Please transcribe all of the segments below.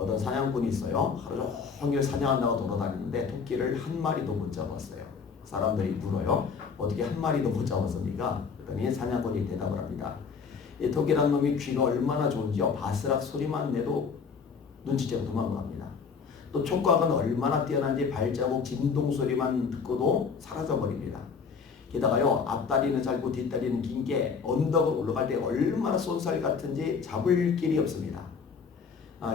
어떤 사냥꾼이 있어요. 하루 종일 사냥한다고 돌아다니는데 토끼를 한 마리도 못 잡았어요. 사람들이 물어요. 어떻게 한 마리도 못 잡았습니까? 그랬더니 사냥꾼이 대답을 합니다. 이 토끼란 놈이 귀가 얼마나 좋은지요. 바스락 소리만 내도 눈치채고 도망갑니다. 또 촉각은 얼마나 뛰어난지 발자국 진동 소리만 듣고도 사라져버립니다. 게다가요, 앞다리는 짧고 뒷다리는 긴 게 언덕을 올라갈 때 얼마나 쏜살 같은지 잡을 길이 없습니다.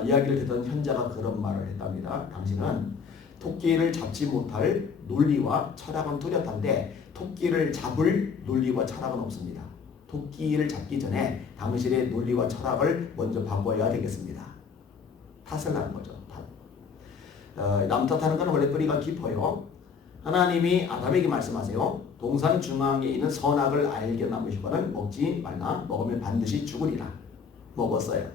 이야기를 듣던 현자가 그런 말을 했답니다. 당신은 토끼를 잡지 못할 논리와 철학은 뚜렷한데 토끼를 잡을 논리와 철학은 없습니다. 토끼를 잡기 전에 당신의 논리와 철학을 먼저 바꿔야 되겠습니다. 탓을 하는 거죠. 남 탓하는 건 원래 뿌리가 깊어요. 하나님이 아담에게 말씀하세요. 동산 중앙에 있는 선악을 알게 나무시고는 먹지 말라. 먹으면 반드시 죽으리라. 먹었어요.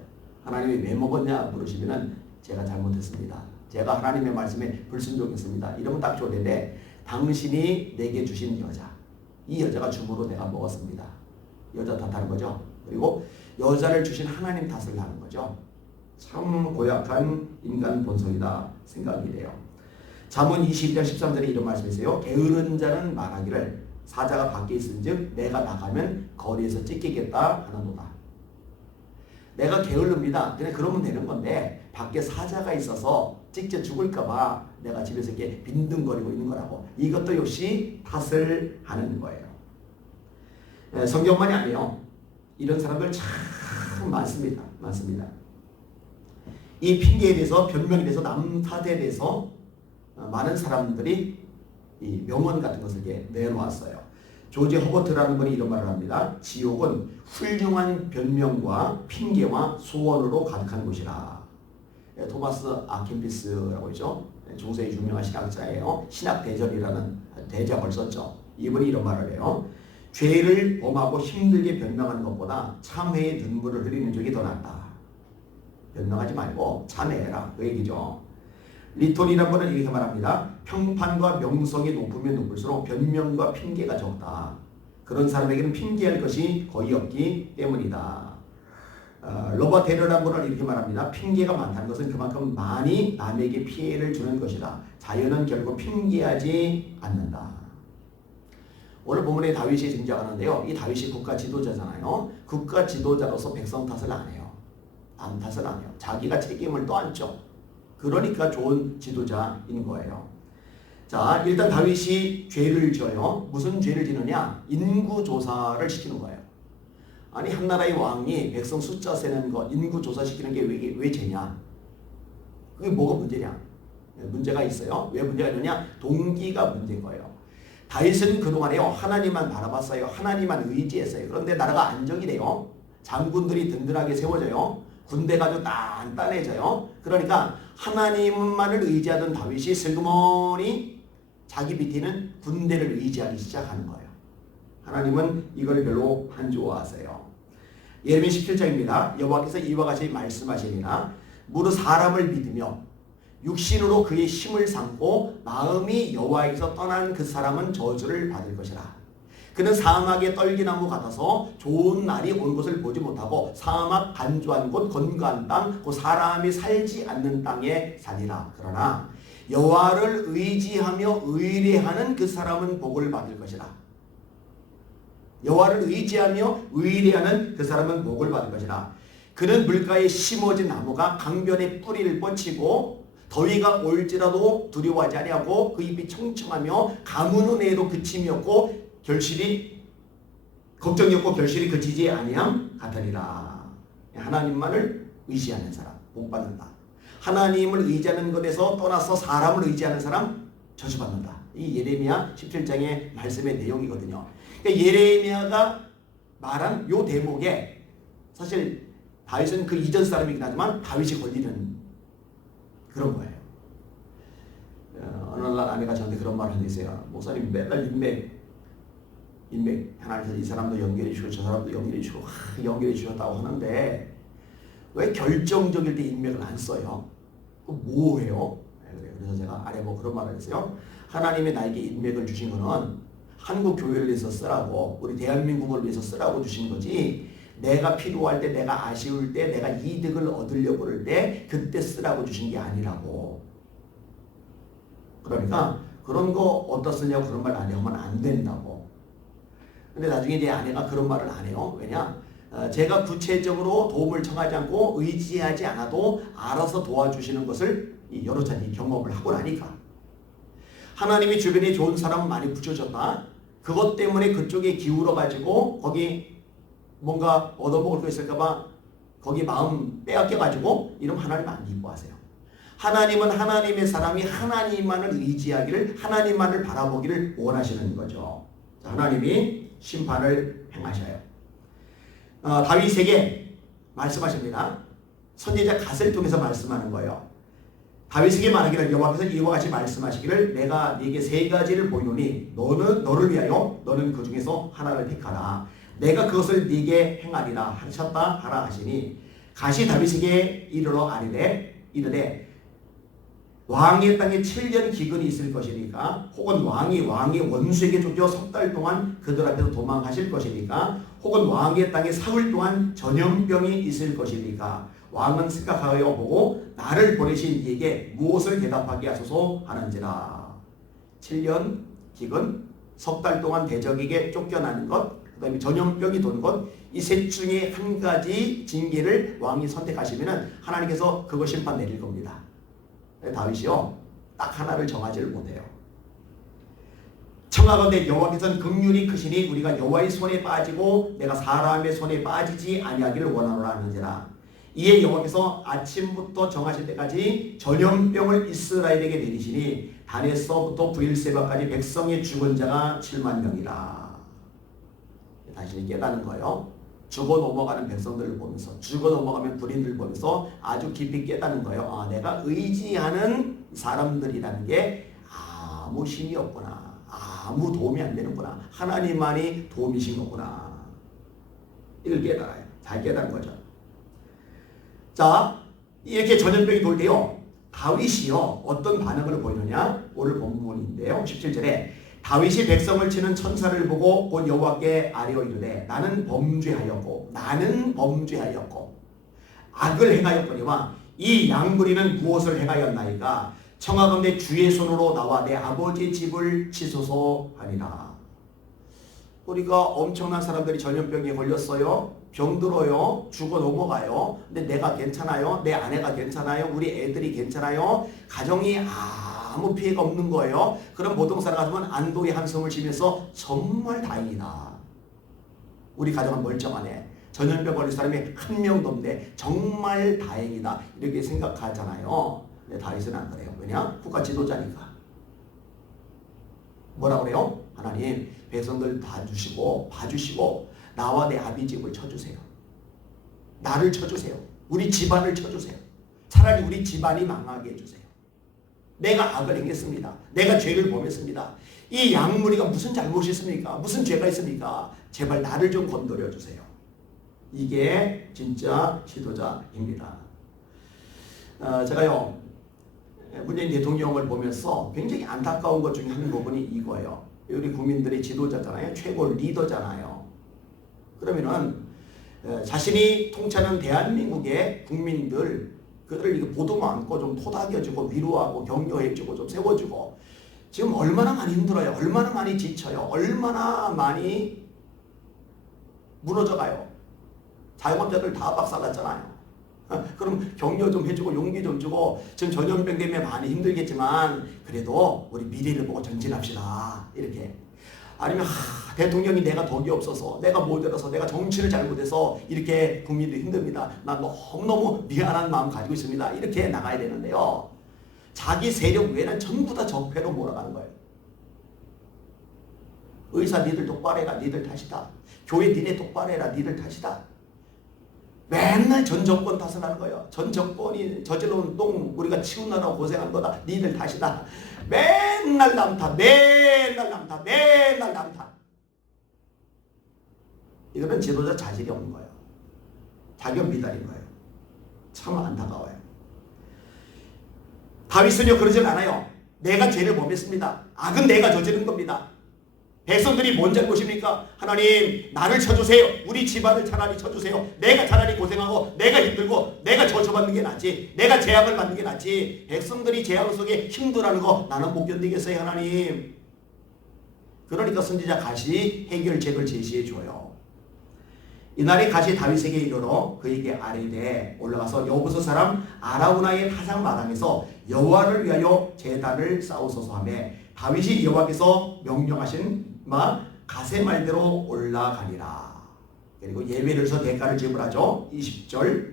하나님이 왜 먹었냐 물으시면 제가 잘못했습니다. 제가 하나님의 말씀에 불순종했습니다. 이러면 딱 좋은데 당신이 내게 주신 여자, 이 여자가 주므로 내가 먹었습니다. 여자 탓하는 거죠. 그리고 여자를 주신 하나님 탓을 하는 거죠. 참 고약한 인간 본성이다 생각이 돼요. 잠언 22장 13절에 이런 말씀이 있어요. 게으른 자는 말하기를 사자가 밖에 있은즉 내가 나가면 거리에서 찢기겠다 하는도다. 내가 게을릅니다. 그냥 그러면 되는 건데 밖에 사자가 있어서 찢겨 죽을까봐 내가 집에서 이렇게 빈둥거리고 있는 거라고. 이것도 역시 탓을 하는 거예요. 성경만이 아니에요. 이런 사람들 참 많습니다. 많습니다. 이 핑계에 대해서 변명에 대해서 남 탓에 대해서 많은 사람들이 이 명언 같은 것을 이렇게 내놓았어요. 조지 허버트라는 분이 이런 말을 합니다. 지옥은 훌륭한 변명과 핑계와 소원으로 가득한 곳이라. 토마스 아킨피스라고 있죠. 중세의 유명한 신학자예요. 신학대전이라는 대작을 썼죠. 이분이 이런 말을 해요. 죄를 범하고 힘들게 변명하는 것보다 참회의 눈물을 흘리는 쪽이 더 낫다. 변명하지 말고 참회해라. 그 얘기죠. 리톤이라는 분은 이렇게 말합니다. 평판과 명성이 높으면 높을수록 변명과 핑계가 적다. 그런 사람에게는 핑계할 것이 거의 없기 때문이다. 로버트 테러라는 분은 이렇게 말합니다. 핑계가 많다는 것은 그만큼 많이 남에게 피해를 주는 것이다. 자연은 결국 핑계하지 않는다. 오늘 본문에 다윗이 등장하는데요. 이 다윗이 국가 지도자잖아요. 국가 지도자로서 백성 탓을 안 해요. 남 탓을 안 해요. 자기가 책임을 떠안죠. 그러니까 좋은 지도자인 거예요. 자, 일단 다윗이 죄를 지어요. 무슨 죄를 지느냐? 인구조사를 시키는 거예요. 아니, 한 나라의 왕이 백성 숫자 세는 거, 인구조사 시키는 게 왜 죄냐? 그게 뭐가 문제냐? 문제가 있어요. 왜 문제가 있느냐? 동기가 문제인 거예요. 다윗은 그동안에요. 하나님만 바라봤어요. 하나님만 의지했어요. 그런데 나라가 안정이 돼요. 장군들이 든든하게 세워져요. 군대가 좀 단단해져요. 그러니까 하나님만을 의지하던 다윗이 슬그머니 자기 밑에는 군대를 의지하기 시작하는 거예요. 하나님은 이걸 별로 안 좋아하세요. 예레미야 17장입니다. 여호와께서 이와 같이 말씀하시니라. 무릇 사람을 믿으며 육신으로 그의 힘을 삼고 마음이 여호와에게서 떠난 그 사람은 저주를 받을 것이라. 그는 사막의 떨기나무 같아서 좋은 날이 온 것을 보지 못하고 사막 간조한 곳 건강한 땅 그 사람이 살지 않는 땅에 살리라. 그러나 여호와를 의지하며 의뢰하는 그 사람은 복을 받을 것이라. 여호와를 의지하며 의뢰하는 그 사람은 복을 받을 것이라. 그는 물가에 심어진 나무가 강변에 뿌리를 뻗치고 더위가 올지라도 두려워하지 아니하고 그 잎이 청청하며 가무는 애도 그침이 없고 결실이 걱정이 없고 결실이 그치지 아니함 같으리라. 하나님만을 의지하는 사람 복 받는다. 하나님을 의지하는 것에서 떠나서 사람을 의지하는 사람 저주받는다. 이 예레미야 17장의 말씀의 내용이거든요. 그러니까 예레미야가 말한 요 대목에 사실 다윗은 그 이전 사람이긴 하지만 다윗이 걸리는 그런 거예요. 어느 날 아내가 저한테 그런 말을 했어요. 목사님 맨날 인맥 하나님께서 이 사람도 연결해 주고 저 사람도 연결해 주고 연결해 주셨다고 하는데 왜 결정적일 때 인맥을 안 써요? 그 뭐예요? 그래서 제가 아래 뭐 그런 말을 했어요. 하나님이 나에게 인맥을 주신 거는 한국 교회를 위해서 쓰라고 우리 대한민국을 위해서 쓰라고 주신 거지 내가 필요할 때, 내가 아쉬울 때, 내가 이득을 얻으려고 그럴 때 그때 쓰라고 주신 게 아니라고. 그러니까 그런 거 어디다 쓰냐고 그런 말 안 하면 안 된다고. 근데 나중에 내 아내가 그런 말을 안 해요. 왜냐? 제가 구체적으로 도움을 청하지 않고 의지하지 않아도 알아서 도와주시는 것을 여러 차례 경험을 하고 나니까. 하나님이 주변에 좋은 사람을 많이 붙여줬다. 그것 때문에 그쪽에 기울어가지고 거기 뭔가 얻어먹을 거 있을까봐 거기 마음 빼앗겨가지고 이러면 하나님 안 기뻐하세요. 하나님은 하나님의 사람이 하나님만을 의지하기를, 하나님만을 바라보기를 원하시는 거죠. 하나님이 심판을 행하셔요. 다윗에게 말씀하십니다. 선지자 갓을 통해서 말씀하는 거예요. 다윗에게 말하기를 여호와께서 이와 같이 말씀하시기를 내가 네게 3가지를 보이노니 너를 위하여 너는 그 중에서 하나를 택하라. 내가 그것을 네게 행하리라 하셨다 하라 하시니 갓이 다윗에게 이르되 왕의 땅에 7년 기근이 있을 것이니까 혹은 왕이 왕의 원수에게 쫓겨 석 달 동안 그들 앞에서 도망하실 것이니까 혹은 왕의 땅에 사흘 동안 전염병이 있을 것이니까 왕은 생각하여 보고 나를 보내신 이에게 무엇을 대답하게 하소서 하는지라. 7년 기근, 석 달 동안 대적에게 쫓겨나는 것, 그 다음에 전염병이 도는 것, 이 셋 중에 한 가지 징계를 왕이 선택하시면 하나님께서 그거 심판 내릴 겁니다. 다윗이요 딱 하나를 정하지를 못해요. 청하건대 여호와께서는 긍휼이 크시니 우리가 여호와의 손에 빠지고 내가 사람의 손에 빠지지 아니하기를 원하노라 하는지라. 이에 여호와께서 아침부터 정하실 때까지 전염병을 이스라엘에게 내리시니 단에서부터 브엘세바까지 백성의 죽은 자가 7만 명이라. 다시 깨닫는 거예요. 죽어 넘어가는 백성들을 보면서, 죽어 넘어가면 군인들 보면서 아주 깊이 깨닫는 거예요. 내가 의지하는 사람들이라는 게 아무 힘이 없구나. 아무 도움이 안 되는구나. 하나님만이 도움이신 거구나. 이걸 깨달아요. 잘 깨닫는 거죠. 자, 이렇게 전염병이 돌 때요, 다윗이요 어떤 반응을 보이느냐? 오늘 본문인데요. 17절에 다윗이 백성을 치는 천사를 보고 곧 여호와께 아뢰어 이르되 나는 범죄하였고 악을 행하였거니와 이 양무리는 무엇을 행하였나이까? 청하건대 주의 손으로 나와 내 아버지의 집을 치소서 하니라. 우리가 엄청난 사람들이 전염병에 걸렸어요. 병들어요. 죽어 넘어가요. 근데 내가 괜찮아요. 내 아내가 괜찮아요. 우리 애들이 괜찮아요. 가정이 아무 피해가 없는 거예요. 그럼 보통 사람 같으면 안도의 한숨을 쉬면서 정말 다행이다. 우리 가정은 멀쩡하네. 전염병 걸린 사람이 한 명도 없네. 정말 다행이다. 이렇게 생각하잖아요. 근데 다윗은 안 그래요. 왜냐? 국가 지도자니까. 뭐라 그래요? 하나님, 백성들 봐주시고 나와 내 아비 집을 쳐주세요. 나를 쳐주세요. 우리 집안을 쳐주세요. 차라리 우리 집안이 망하게 해주세요. 내가 악을 행했습니다. 내가 죄를 범했습니다. 이 양무리가 무슨 잘못이 있습니까? 무슨 죄가 있습니까? 제발 나를 좀 건드려 주세요. 이게 진짜 지도자입니다. 제가요 문재인 대통령을 보면서 굉장히 안타까운 것 중에 한 부분이 이거예요. 우리 국민들의 지도자잖아요. 최고 리더잖아요. 그러면은 자신이 통치하는 대한민국의 국민들 그들을 이렇게 보도 안고 좀 토닥여주고 위로하고 격려해주고 좀 세워주고 지금 얼마나 많이 힘들어요. 얼마나 많이 지쳐요. 얼마나 많이 무너져가요. 자영업자들 다 박살났잖아요. 그럼 격려 좀 해주고 용기 좀 주고 지금 전염병 때문에 많이 힘들겠지만 그래도 우리 미래를 보고 전진합시다. 이렇게. 아니면 대통령이 내가 덕이 없어서 내가 못 들어서 내가 정치를 잘못해서 이렇게 국민들이 힘듭니다. 나 너무너무 미안한 마음 가지고 있습니다. 이렇게 나가야 되는데요. 자기 세력 외에는 전부 다 적폐로 몰아가는 거예요. 의사 니들 똑바로 해라. 니들 탓이다. 교회 니네 똑바로 해라. 니들 탓이다. 맨날 전 정권 탓을 하는 거예요. 전 정권이 저질러온 똥 우리가 치우느라고 고생한 거다. 니들 탓이다. 맨날 남 탓. 이거는 지도자 자질이 없는 거예요. 자격 미달인 거예요. 참 안타까워요. 다윗은요 그러지 않아요. 내가 죄를 범했습니다. 악은 내가 저지른 겁니다. 백성들이 뭔 잘못입니까? 하나님 나를 쳐주세요. 우리 집안을 차라리 쳐주세요. 내가 차라리 고생하고 내가 힘들고 내가 저주받는 게 낫지. 내가 재앙을 받는 게 낫지. 백성들이 재앙 속에 힘들어하는 거 나는 못 견디겠어요 하나님. 그러니까 선지자 갓이 해결책을 제시해 줘요. 이날에 갓이 다윗에게 이르러 그에게 아뢰되 올라가서 여부서 사람 아라우나의 타작 마당에서 여호와를 위하여 제단을 쌓으소서 하며 다윗이 여호와께서 명령하신 갓의 말대로 올라가니라. 그리고 예배를 해서 대가를 지불하죠. 20절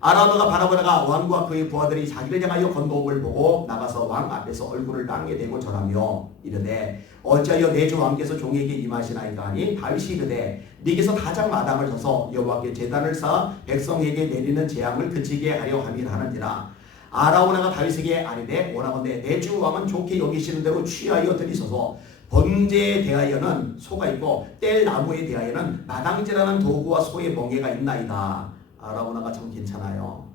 아라우나가 바라보다가 왕과 그의 부하들이 자기를 향하여 건너옴을 보고 나가서 왕 앞에서 얼굴을 땅에 대고 절하며 이르되 어찌하여 내 주 왕께서 종에게 임하시나이까 하니 다윗이 이르되 네게서 타작 마당을 서서 여호와께 제단을 쌓아 백성에게 내리는 재앙을 그치게 하려 함이라 하는지라. 아라우나가 다윗에게 아뢰되 원하건대 내 주 왕은 좋게 여기시는 대로 취하여 드리소서. 번제에 대하여는 소가 있고 뗄 나무에 대하여는 마당질하는 도구와 소의 멍에가 있나이다. 아라우나가 참 괜찮아요.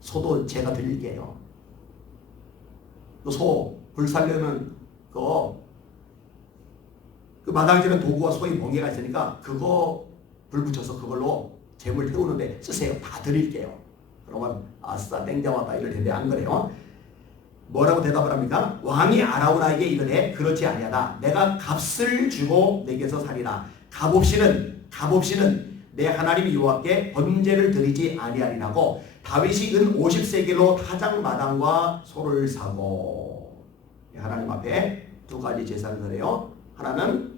소도 제가 드릴게요. 그 소 불 살려는 그 마당질하는 도구와 소의 멍에가 있으니까 그거 불 붙여서 그걸로 재물 태우는데 쓰세요. 다 드릴게요. 그러면 아싸 땡겨왔다 이럴 텐데 안 그래요? 뭐라고 대답을 합니까? 왕이 아라우나에게 이르되 그렇지 아니하다. 내가 값을 주고 내게서 살리라. 값없이는 내 하나님 여호와께 번제를 드리지 아니하리라고 다윗이 은 50세겔로 타작 마당과 소를 사고. 하나님 앞에 두 가지 제사를 드려요. 하나는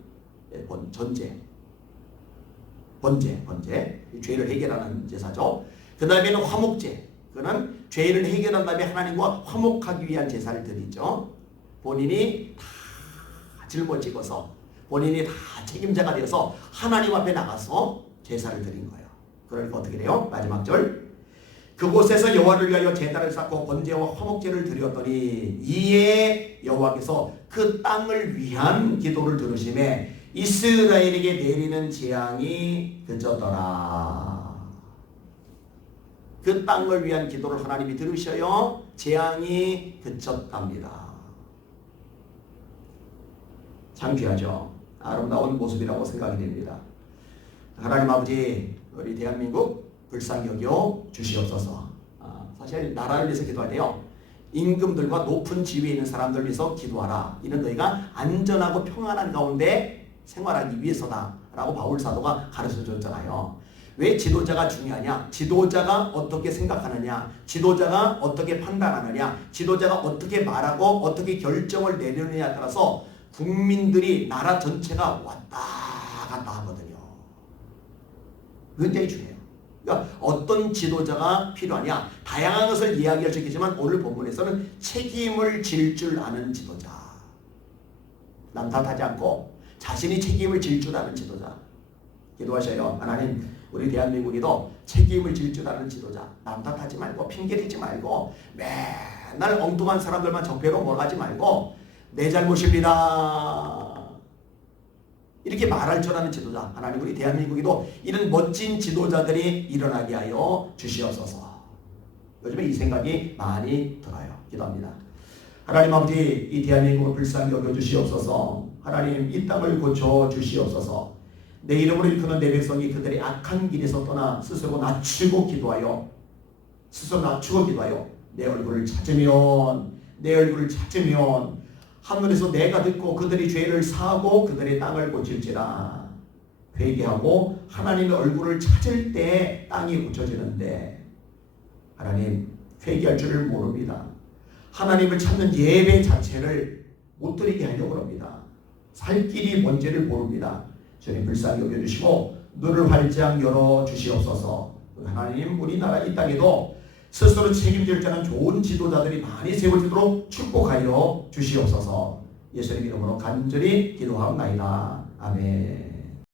번제, 죄를 해결하는 제사죠. 그 다음에는 화목제, 그는 죄를 해결한 다음에 하나님과 화목하기 위한 제사를 드리죠. 본인이 다 짊어지고서 본인이 다 책임자가 되어서 하나님 앞에 나가서 제사를 드린 거예요. 그러니까 어떻게 돼요? 마지막 절 그곳에서 여호와를 위하여 제단을 쌓고 번제와 화목제를 드렸더니 이에 여호와께서 그 땅을 위한 기도를 들으시매 이스라엘에게 내리는 재앙이 그쳤더라. 그 땅을 위한 기도를 하나님이 들으셔요. 재앙이 그쳤답니다. 참 귀하죠. 아름다운 모습이라고 생각이 됩니다. 하나님 아버지 우리 대한민국 불쌍히 여겨 주시옵소서. 사실 나라를 위해서 기도할 때요. 임금들과 높은 지위에 있는 사람들 위해서 기도하라. 이는 너희가 안전하고 평안한 가운데 생활하기 위해서다. 라고 바울 사도가 가르쳐 줬잖아요. 왜 지도자가 중요하냐? 지도자가 어떻게 생각하느냐? 지도자가 어떻게 판단하느냐? 지도자가 어떻게 말하고 어떻게 결정을 내리느냐에 따라서 국민들이 나라 전체가 왔다 갔다 하거든요. 굉장히 중요해요. 그러니까 어떤 지도자가 필요하냐? 다양한 것을 이야기할 수 있겠지만 오늘 본문에서는 책임을 질 줄 아는 지도자. 남 탓하지 않고 자신이 책임을 질 줄 아는 지도자. 기도하셔요. 하나님 우리 대한민국이도 책임을 질 줄 아는 지도자. 남 탓하지 말고 핑계대지 말고 맨날 엉뚱한 사람들만 적폐로 몰아가지 말고 내 잘못입니다. 이렇게 말할 줄 아는 지도자. 하나님 우리 대한민국에도 이런 멋진 지도자들이 일어나게 하여 주시옵소서. 요즘에 이 생각이 많이 들어요. 기도합니다. 하나님 아버지 이 대한민국을 불쌍히 여겨 주시옵소서. 하나님 이 땅을 고쳐 주시옵소서. 내 이름으로 일컫는 내 백성이 그들의 악한 길에서 떠나 스스로 낮추고 기도하여 내 얼굴을 찾으면 하늘에서 내가 듣고 그들의 죄를 사하고 그들의 땅을 고칠지라. 회개하고 하나님의 얼굴을 찾을 때 땅이 고쳐지는데 하나님 회개할 줄을 모릅니다. 하나님을 찾는 예배 자체를 못 드리게 하려고 합니다. 살 길이 뭔지를 모릅니다. 주님 불쌍히 여겨주시고 눈을 활짝 열어주시옵소서. 하나님 우리나라 이 땅에도 스스로 책임질 자는 좋은 지도자들이 많이 세워지도록 축복하여 주시옵소서. 예수님 이름으로 간절히 기도하옵나이다. 아멘.